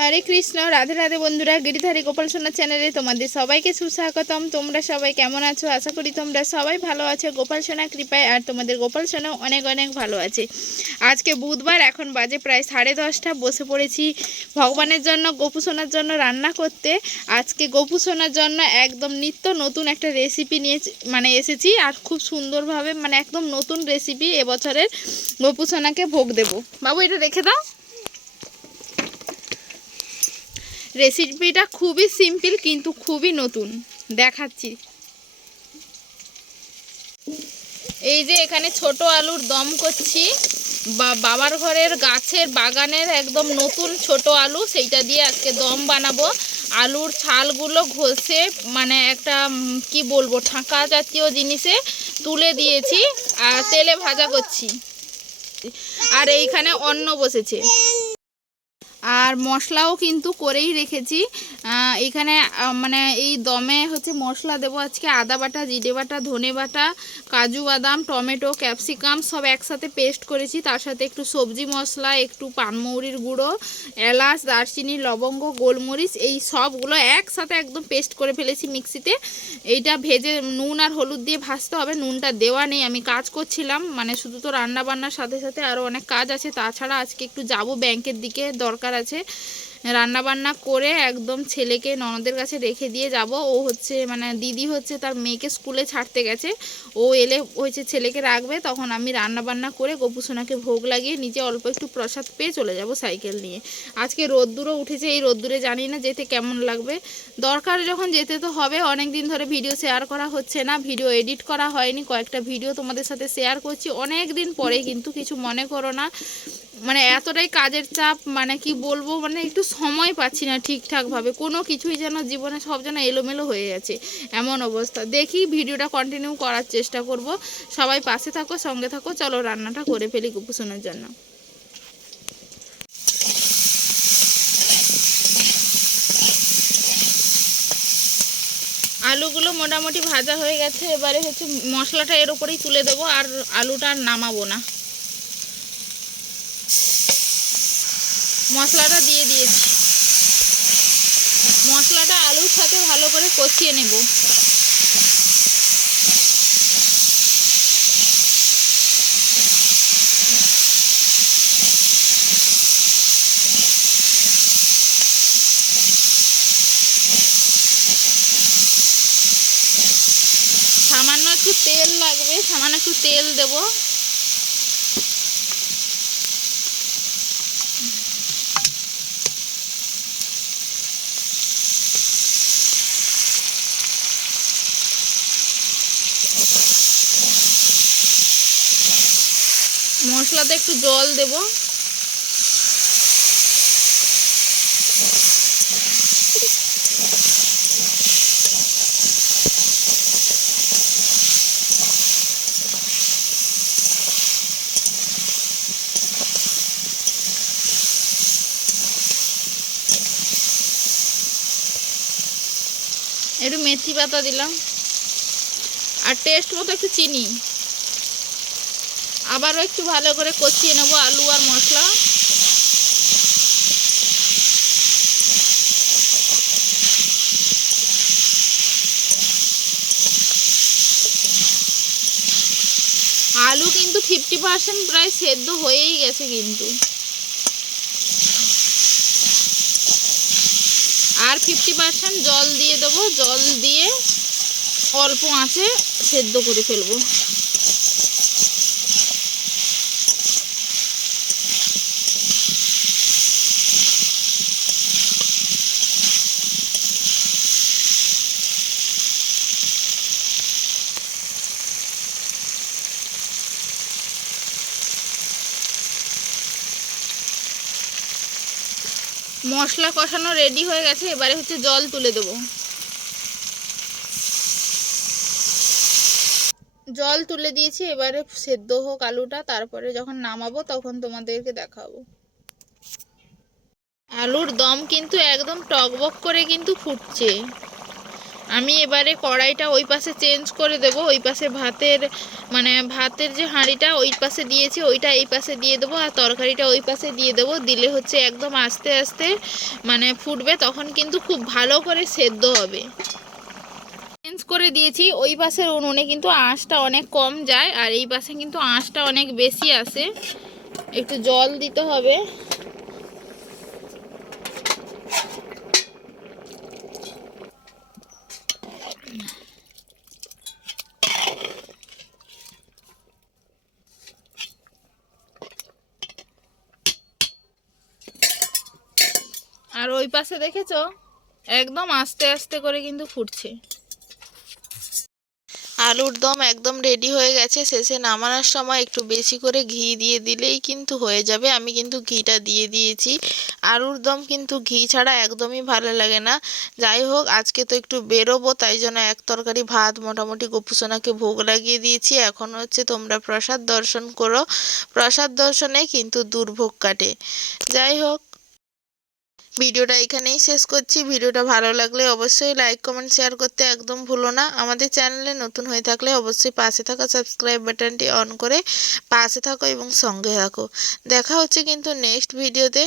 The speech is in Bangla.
হরে কৃষ্ণ, রাধে রাধে বন্ধুরা, গিরিধারী গোপাল সোনা চ্যানেলে তোমাদের সবাইকে সুস্বাগতম। তোমরা সবাই কেমন আছো? আশা করি তোমরা সবাই ভালো আছো গোপাল সোনা কৃপায়। আর তোমাদের গোপাল সোনাও অনেক অনেক ভালো আছে। আজকে বুধবার, এখন বাজে প্রায় 10:30। বসে পড়েছি ভগবানের জন্য, গোপু সোনার জন্য রান্না করতে। আজকে গোপু সোনার জন্য একদম নিত্য নতুন একটা রেসিপি নিয়ে এসেছি। আর খুব সুন্দরভাবে একদম নতুন রেসিপি এবছরের গোপু সোনাকে ভোগ দেবো। বাবু, এটা রেখে দাও। রেসিপিটা খুবই সিম্পল কিন্তু খুবই নতুন, দেখাচ্ছি। এই যে এখানে ছোট আলুর দম করছি, বাবার ঘরের গাছের বাগানের একদম নতুন ছোট আলু, সেইটা দিয়ে আজকে দম বানাবো। আলুর ছালগুলো ঘষে একটা কি বলবো ঠাঁকা জাতীয় জিনিসে তুলে দিয়েছি আর তেলে ভাজা করছি। আর এইখানে অন্ন বসেছে, আর মশলাও কিন্তু করেই রেখেছি। এখানে এই দমে মশলা দেবো আজকে আদা বাটা, জিরে বাটা, ধনে বাটা, কাজু বাদাম, টমেটো, ক্যাপসিকাম সব একসাথে পেস্ট করেছি। তার সাথে একটু সবজি মশলা, একটু পানমৌরির গুঁড়ো, এলাচ, দারচিনি, লবঙ্গ, গোলমরিচ, এই সবগুলো একসাথে একদম পেস্ট করে ফেলেছি মিক্সিতে। এইটা ভেজে নুন আর হলুদ দিয়ে ভাজতে হবে। নুনটা দেওয়া নেই, আমি কাজ করছিলাম, শুধু তো রান্না বান্নার সাথে সাথে আরও অনেক কাজ আছে। তাছাড়া আজকে একটু যাব ব্যাংকের দিকে, দরকার আছে। রান্না বান্না করে একদম ছেলেকে ননদের কাছে রেখে দিয়ে যাব। ও দিদি তার মেয়েকে স্কুলে ছাড়তে গেছে। ও এলে ছেলেকে রাখবে, তখন আমি রান্না বান্না করে গোপু সোনাকে ভোগ লাগিয়ে নিজে অল্প একটু প্রসাদ পেয়ে চলে যাব সাইকেল নিয়ে। আজকে রোদ্দুরও উঠেছে, এই রোদ্দুরে জানি না যেতে কেমন লাগবে। দরকার যখন যেতে তো হবে। অনেক দিন ধরে ভিডিও শেয়ার করা হচ্ছে না, ভিডিও এডিট করা হয়নি। কয়েকটা ভিডিও তোমাদের সাথে শেয়ার করছি অনেক দিন পরে, কিন্তু কিছু মনে করো না। এতটাই কাজের চাপ, কি বলবো, একটু সময় পাচ্ছি না ঠিকঠাকভাবে। কোনো কিছুই যেন জীবনে সব যেন এলোমেলো হয়ে গেছে, এমন অবস্থা। দেখি ভিডিওটা কন্টিনিউ করার চেষ্টা করব। সবাই পাশে থাকো, সঙ্গে থাকো। চলো রান্নাটা করে ফেলি গোপু সোনার জন্য। আলুগুলো মোটামুটি ভাজা হয়ে গেছে। এবারে মশলাটা এর উপরেই তুলে দেবো, আর আলুটা আর নামাবো না। মশলাটা দিয়ে দিয়েছি, মশলাটা আলুর সাথে ভালো করে কষিয়ে নেব। সামান্য একটু তেল লাগবে, সামান্য একটু তেল দেব। মশলাতে একটু জল দেব। একটু মেথি পাতা দিলাম, আর টেস্ট মতো একটু চিনি। আবারও একটু ভালো করে কষিয়ে নেব আলু আর মশলা। আলু কিন্তু 50% প্রায় সেদ্ধ হয়েই গেছে কিন্তু, আর 50% জল দিয়ে দেবো। জল দিয়ে অল্প আঁচে সেদ্ধ করে ফেলবো। মশলা কষানো রেডি হয়ে গেছে। এবারে জল তুলে দেবো। জল তুলে দিয়েছি, এবারে সেদ্ধ হোক আলুটা, তারপরে যখন নামাবো তখন তোমাদেরকে দেখাবো। আলুর দম কিন্তু একদম টকবক করে কিন্তু ফুটছে। আমি এবারে কড়াইটা ওই পাশে চেঞ্জ করে দেব, ওই পাশে ভাতের যে হাঁড়িটা ওই পাশে দিয়েছি ওইটা এই পাশে দিয়ে দেবো, আর তরকারিটা ওই পাশে দিয়ে দেবো। দিলে হচ্ছে একদম আস্তে আস্তে ফুটবে, তখন কিন্তু খুব ভালো করে সেদ্ধ হবে। চেঞ্জ করে দিয়েছি, ওই পাশের উনুনে কিন্তু আঁচটা অনেক কম যায়, আর এই পাশে কিন্তু আঁচটা অনেক বেশি আসে। একটু জল দিতে হবে। আর ওই পাশে দেখেছো একদম আস্তে আস্তে করে কিন্তু ফুটছে। আলুর দম একদম রেডি হয়ে গেছে। শেষে নামানোর সময় একটু বেশি করে ঘি দিয়ে দিলেই কিন্তু হয়ে যাবে। আমি কিন্তু ঘিটা দিয়ে দিয়েছি। আলুর দম কিন্তু ঘি ছাড়া একদমই ভালো লাগে না। যাই হোক, আজকে তো একটু বেরোবো, তাই জন্য এক তরকারি ভাত মোটামুটি গোপুসোনাকে ভোগ লাগিয়ে দিয়েছি। এখন হচ্ছে তোমরা প্রসাদ দর্শন করো। প্রসাদ দর্শনে কিন্তু দুর্ভোগ কাটে। যাই হোক, ভিডিওটা এখানেই শেষ করছি। ভিডিওটা ভালো লাগলে অবশ্যই লাইক কমেন্ট শেয়ার করতে একদম ভুলো না। আমাদের চ্যানেলে নতুন হয়ে থাকলে অবশ্যই পাশে থাকা সাবস্ক্রাইব বাটনটি অন করে পাশে থাকো এবং সঙ্গে থাকো। দেখা হচ্ছে কিন্তু নেক্সট ভিডিওতে।